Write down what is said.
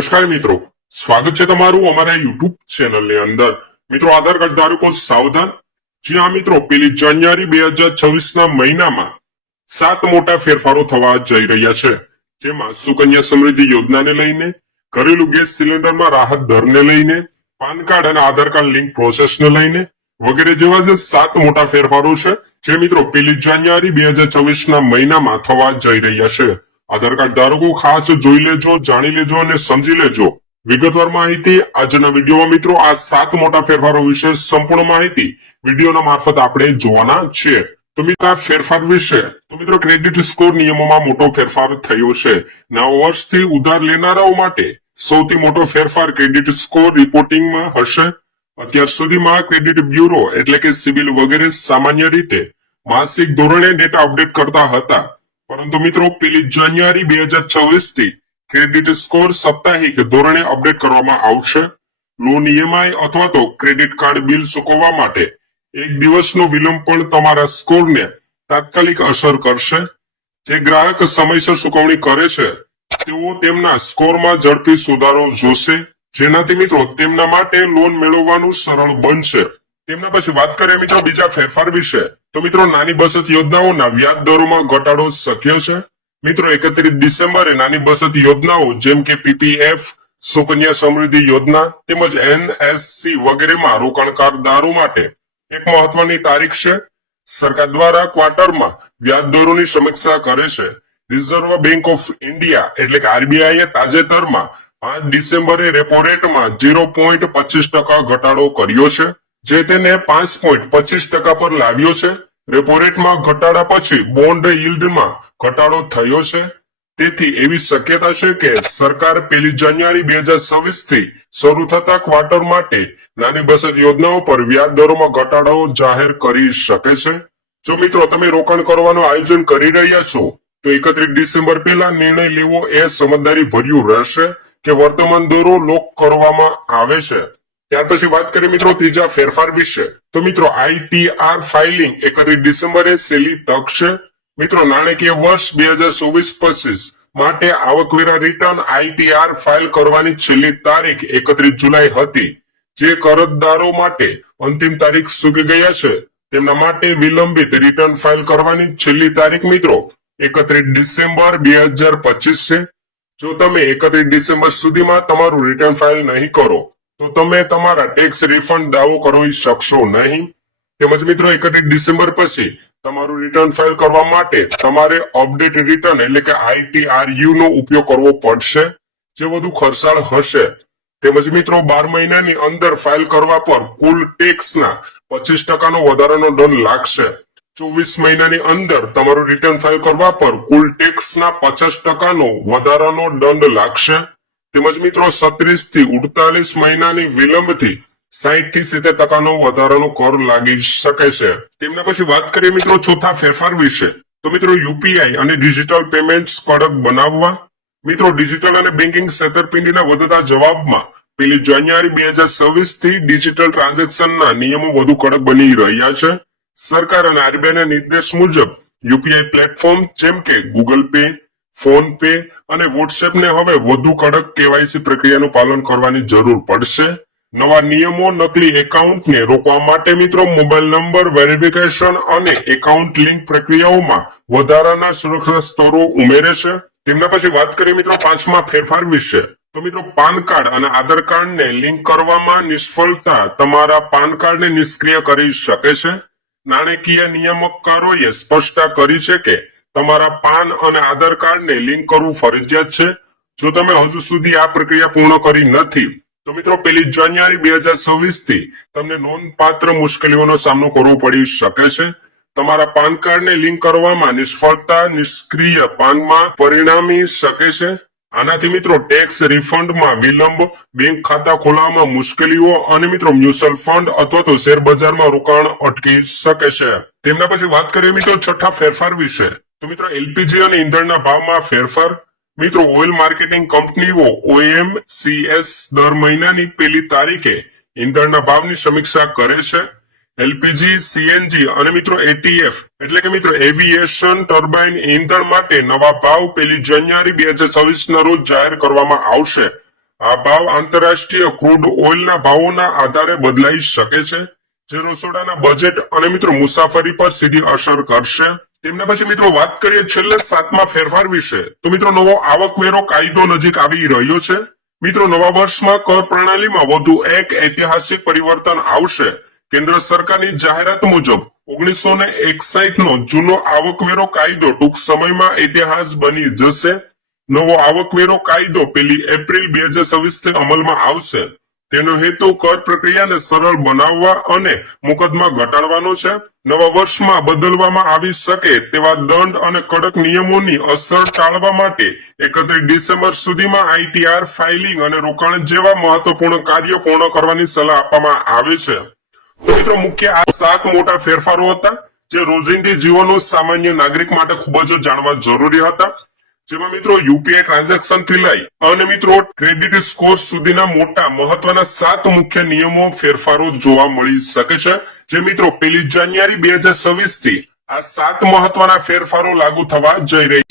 નમસ્કાર મિત્રો. સ્વાગત છે તમારું અમારા યુટ્યુબ ચેનલની અંદર. મિત્રો, આધાર કાર્ડ ધારકો સાવધાન. જી હા મિત્રો, પેલી જાન્યુઆરી બે હજાર છવ્વીસ ના મહિનામાં સાત મોટા ફેરફારો થવા જઈ રહ્યા છે. જેમાં સુકન્યા સમૃદ્ધિ યોજનાને લઈને, ઘરેલું ગેસ સિલિન્ડરમાં રાહત દરને લઈને, પાન કાર્ડ અને આધાર કાર્ડ લિંક પ્રોસેસને લઈને વગેરે જેવા જે સાત મોટા ફેરફારો છે, જે મિત્રો પેલી જાન્યુઆરી બે હજાર છવ્વીસ ના મહિનામાં થવા જઈ રહ્યા છે. આધાર કાર્ડ ધારકો ખાસ જોઈ લેજો, જાણી લેજો અને સમજી લેજો. વિગતવાર માહિતી આજના વિડીયોમાં મિત્રો, આ સાત મોટા ફેરફારો વિશે સંપૂર્ણ માહિતી વિડીયોના મારફત આપણે જોવાના છીએ. તો મિત્રો, આ ફેરફાર વિશે, તો મિત્રો, ક્રેડિટ સ્કોર નિયમોમાં મોટો ફેરફાર થયો છે. નવ વર્ષથી ઉધાર લેનારાઓ માટે સૌથી મોટો ફેરફાર ક્રેડિટ સ્કોર રિપોર્ટિંગમાં હશે. અત્યાર સુધીમાં ક્રેડિટ બ્યુરો એટલે કે સિવિલ વગેરે સામાન્ય રીતે માસિક ધોરણે ડેટા અપડેટ કરતા હતા. પરંતુ મિત્રો, પેલી જાન્યુઆરી બે હજાર છવ્વીસથી ક્રેડિટ સ્કોર સાપ્તાહિક ધોરણે અપડેટ કરવામાં આવશે. લોન ઈએમઆઈ અથવા તો ક્રેડિટ કાર્ડ બિલ ચૂકવવા માટે એક દિવસનો વિલંબ પણ તમારા સ્કોરને તાત્કાલિક અસર કરશે. જે ગ્રાહક સમયસર ચૂકવણી કરે છે, તેઓ તેમના સ્કોરમાં ઝડપી સુધારો જોશે. જેનાથી મિત્રો, તેમના માટે લોન મેળવવાનું સરળ બનશે. તેમના પછી વાત કરીએ મિત્રો બીજા ફેરફાર વિશે. તો મિત્રો, નાની બચત યોજનાઓના વ્યાજ દરોમાં ઘટાડો શક્ય છે? મિત્રો, એકત્રીસ ડિસેમ્બરે નાની બચત યોજનાઓ જેમ કે પીપીએફ, સુકન્યા સમૃદ્ધિ યોજના તેમજ એનએસસી વગેરેમાં રોકાણકારદારો માટે એક મહત્વની તારીખ છે. સરકાર દ્વારા ક્વાર્ટરમાં વ્યાજ દરોની સમીક્ષા કરે છે. રિઝર્વ બેંક ઓફ ઇન્ડિયા એટલે કે આરબીઆઈએ તાજેતરમાં પાંચ ડિસેમ્બરે રેપો રેટમાં ઝીરો પોઈન્ટ પચીસ ટકા ઘટાડો કર્યો છે. જે તેને પાંચ પોઈન્ટ પચીસ ટકા પર લાવ્યો છે. રેપો રેટમાં ઘટાડા પછી બોન્ડ યીલ્ડમાં ઘટાડો થયો છે. તેથી એવી શક્યતા છે કે સરકાર પહેલી જાન્યુઆરી બે હજાર છવ્વીસથી શરૂ થતા ક્વાર્ટર માટે નાની બચત યોજનાઓ પર વ્યાજ દરોમાં ઘટાડો જાહેર કરી શકે છે. જો મિત્રો તમે રોકાણ કરવાનું આયોજન કરી રહ્યા છો, તો એકત્રીસ ડિસેમ્બર પહેલા નિર્ણય લેવો એ સમજદારી ભર્યું રહેશે કે વર્તમાન દરો લોક કરવામાં આવે છે. ત્યાર પછી વાત કરીએ મિત્રો ત્રીજા ફેરફાર વિશે. તો મિત્રો આઈટીઆર ફાઇલિંગ એકત્રીસ ડિસેમ્બરે સેલી તક છે. મિત્રો નાણાકીય વર્ષ બે હજાર ચોવીસ પચીસ માટે આવકવેરા રિટર્ન આઈટીઆર ફાઇલ કરવાની છેલ્લી તારીખ એકત્રીસ જુલાઈ હતી. જે કરજદારો માટે અંતિમ તારીખ સૂકી ગયા છે. તેમના માટે વિલંબિત રિટર્ન ફાઇલ કરવાની છેલ્લી તારીખ મિત્રો એકત્રીસ ડિસેમ્બર બે હજાર પચીસ છે. જો તમે એકત્રીસ ડિસેમ્બર સુધીમાં તમારું રિટર્ન ફાઇલ નહીં કરો તો તમે તમારા ટેક્સ રિફંડ દાવો કરવી શકશો નહીં. તેમજ મિત્રો, એકત્રીસ ડિસેમ્બર પછી તમારું રિટર્ન ફાઇલ કરવા માટે તમારે અપડેટ રિટર્ન એટલે કે આઈટીઆરયુ નો ઉપયોગ કરવો પડશે. જે વધુ ખર્ચાળ હશે. તેમજ મિત્રો, બાર મહિનાની અંદર ફાઇલ કરવા પર કુલ ટેક્સના પચીસ ટકાનો વધારાનો દંડ લાગશે. ચોવીસ મહિનાની અંદર તમારું રિટર્ન ફાઇલ કરવા પર કુલ ટેક્સના પચાસ ટકાનો વધારાનો દંડ લાગશે. તેમજ મિત્રો સત્રીસથી ઉડતાલીસ મહિનાની વિલંબથી સાહીઠથી સિત્તેર ટકાનો વધારાનો કર લાગી શકે છે. તેમના પછી વાત કરીએ મિત્રો ચોથા ફેરફાર વિશે. તો મિત્રો યુપીઆઈ અને ડિજિટલ પેમેન્ટ કડક બનાવવા. મિત્રો ડિજિટલ અને બેન્કિંગ છેતરપિંડીના વધતા જવાબમાં પેલી જાન્યુઆરી બે હજાર છવ્વીસથી ડિજિટલ ટ્રાન્ઝેક્શનના નિયમો વધુ કડક બની રહ્યા છે. સરકાર અને આરબીઆઈના નિર્દેશ મુજબ યુપીઆઈ પ્લેટફોર્મ જેમ કે ગૂગલ પે ફોન પે અને વોટ્સએપને હવે વધુ કડક કેવાયસી પ્રક્રિયાનું પાલન કરવાની જરૂર પડશે. નવા નિયમો નકલી એકાઉન્ટને રોકવા માટે મિત્રો મોબાઈલ નંબર, વેરિફિકેશન અને એકાઉન્ટ લિંક પ્રક્રિયાઓમાં વધારાના સુરક્ષા સ્તરો ઉમેરે છે. તેમના પછી વાત કરીએ મિત્રો પાંચમા ફેરફાર વિશે. તો મિત્રો પાન કાર્ડ અને આધાર કાર્ડને લિંક કરવામાં નિષ્ફળતા તમારા પાન કાર્ડને નિષ્ક્રિય કરી શકે છે. નાણાકીય નિયામકકારોએ સ્પષ્ટતા કરી છે કે તમારા પાન અને આધાર કાર્ડને લિંક કરવું ફરજિયાત છે. જો તમે હજુ સુધી આ પ્રક્રિયા પૂર્ણ કરી નથી, તો મિત્રો પેલી જાન્યુઆરી બે હજાર છવ્વીસથી તમને નોંધપાત્ર મુશ્કેલીઓનો સામનો કરવો પડી શકે છે. તમારા પાન કાર્ડને લિંક કરવામાં નિષ્ફળતા નિષ્ક્રિય પાનમાં પરિણામી શકે છે. આનાથી મિત્રો ટેક્સ રિફંડમાં વિલંબ, બેંક ખાતા ખોલાવવામાં મુશ્કેલીઓ અને મિત્રો મ્યુચ્યુઅલ ફંડ અથવા તો શેર બજારમાં રોકાણ અટકી શકે છે. તેમના પછી વાત કરીએ મિત્રો છઠ્ઠા ફેરફાર વિશે. તો મિત્રો એલપીજી અને ઇંધણના ભાવમાં ફેરફાર. મિત્રો ઓઇલ માર્કેટિંગ કંપનીઓ ઓએમ સીએસ દર મહિનાની પેલી તારીખે ઇંધણના ભાવની સમીક્ષા કરે છે. એલપીજી સીએનજી અને મિત્રો એટીએફ એટલે કે મિત્રો એવિએશન ટર્બાઇન ઇંધણ માટે નવા ભાવ પેલી જાન્યુઆરી બે હજાર છવ્વીસ ના રોજ જાહેર કરવામાં આવશે. આ ભાવ આંતરરાષ્ટ્રીય ક્રૂડ ઓઇલના ભાવોના આધારે બદલાઈ શકે છે. જે રસોડાના બજેટ અને મિત્રો મુસાફરી પર સીધી અસર કરશે. તેમના પછી મિત્રો વાત કરીએ છેલ્લે સાતમા ફેરફાર વિશે. તો મિત્રો નવો આવકવેરો કાયદો નજીક આવી રહ્યો છે. મિત્રો નવા વર્ષમાં કર પ્રણાલીમાં વધુ એક ઐતિહાસિક પરિવર્તન આવશે. કેન્દ્ર સરકારની જાહેરાત મુજબ ઓગણીસો ને એકસાઠ નો જૂનો આવકવેરો કાયદો ટૂંક સમયમાં ઇતિહાસ બની જશે. નવો આવકવેરો કાયદો પેલી એપ્રિલ બે હજાર છવ્વીસથી અમલમાં આવશે. તેનો હેતુ કર પ્રક્રિયાને સરળ બનાવવા અને મુકદમા ઘટાડવાનો છે. નવા વર્ષમાં બદલવામાં આવી શકે તેવા દંડ અને કડક નિયમોની અસર ટાળવા માટે એકત્રીસ ડિસેમ્બર સુધીમાં આઈટીઆર ફાઇલિંગ અને રોકાણ જેવા મહત્વપૂર્ણ કાર્યો પૂર્ણ કરવાની સલાહ આપવામાં આવે છે. મિત્રો, મુખ્ય આ સાત મોટા ફેરફારો હતા, જે રોજિંદી જીવનનું સામાન્ય નાગરિક માટે ખૂબ જ જાણવા જરૂરી હતા. જેમાં મિત્રો યુપીઆઈ ટ્રાન્ઝેક્શનથી લઈ અને મિત્રો ક્રેડિટ સ્કોર સુધીના મોટા મહત્વના સાત મુખ્ય નિયમો ફેરફારો જોવા મળી શકે છે. જે મિત્રો પેલી જાન્યુઆરી બે હજાર છવ્વીસથી આ સાત મહત્વના ફેરફારો લાગુ થવા જઈ રહી